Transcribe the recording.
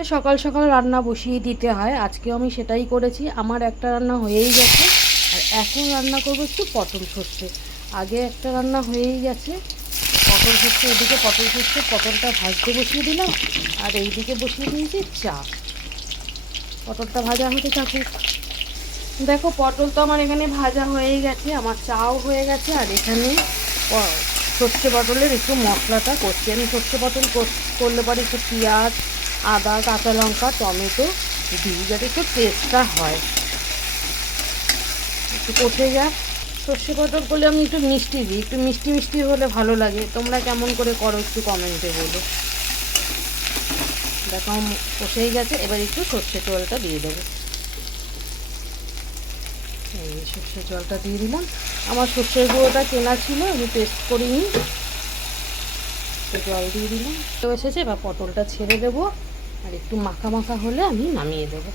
তো সকাল সকাল রান্না বসিয়ে দিতে হয়, আজকেও আমি সেটাই করেছি। আমার একটা রান্না হয়েই গেছে, আর এখন রান্না করবো একটু পটল সর্ষে। আগে একটা রান্না হয়েই গেছে, পটল সর্ষে। এদিকে পটল সর্ষে পটলটা ভাজতে বসিয়ে দিলাম, আর এইদিকে বসিয়ে দিয়েছি চা। পটলটা ভাজা হতে থাকুক। দেখো পটল তো আমার এখানে ভাজা হয়েই গেছে, আমার চাও হয়ে গেছে। আর এখানে সর্ষে পটলের একটু মশলাটা করছি আমি। সর্ষে পটল করলে পরে একটু পেঁয়াজ, আদা, কাঁচা লঙ্কা, টমেটো দিই, যাতে একটু টেস্টটা হয়। একটু কষে যাক। সর্ষে পটল করলে আমি একটু মিষ্টি দিই, একটু মিষ্টি মিষ্টি হলে ভালো লাগে। তোমরা কেমন করে করো একটু কমেন্টে বলো। দেখো কষেই গেছে, এবার একটু সর্ষে জলটা দিয়ে দেবো। এই সর্ষের জলটা দিয়ে দিলাম। আমার সর্ষের গুঁড়োটা কেনা ছিল, আমি পেস্ট করিনি। জল দিয়ে দিলাম, তো এসেছে। এবার পটলটা ছেড়ে দেবো, আর একটু মাখা মাখা হলে আমি নামিয়ে দেবো।